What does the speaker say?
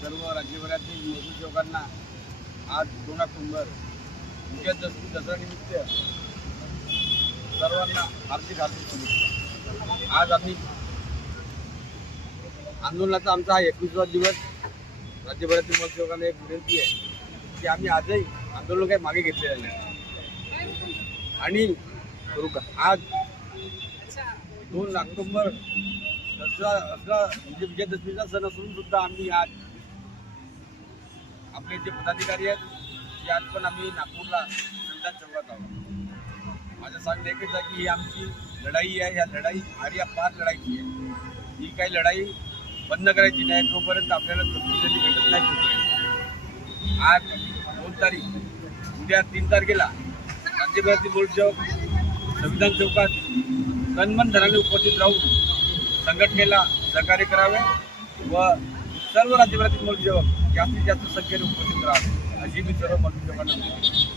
सर्व राज्यभरातील मजूर सेवकांना आज दोन ऑक्टोबर विजय दशमी दसऱ्यानिमित्त सर्वांना हार्दिक हार्दिक शुभेच्छा. आज आम्ही आंदोलनाचा आमचा हा एकवीसवा दिवस राज्यभरातील मजूर एक विनंती आहे की आम्ही आजही आंदोलन काही मागे घेतलेलं नाही. आणि का? आज दोन ऑक्टोंबर दसरा दसरा म्हणजे विजयदशमीचा सण असून सुद्धा आम्ही आज आपले जे पदाधिकारी आहेत ते आज पण आम्ही नागपूरला संतान चौकात आहोत. माझं सांगणं एकच आहे की ही आमची लढाई आहे ह्या लढाई आर्या पार लढाईची आहे. ही काही लढाई बंद करायची नाही तोपर्यंत आपल्याला प्रतिनिधी भेटत नाही तोपर्यंत. आज दोन तारीख उद्या तीन तारखेला राज्यभरातील चौक संविधान चौकात तनमन धनाने उपस्थित राहून संघटनेला सहकार्य करावे व सर्व राज्यभरातील मोर्चक जास्तीत जास्त संख्येने उपस्थित राहावे अशी मी सर्व मजूर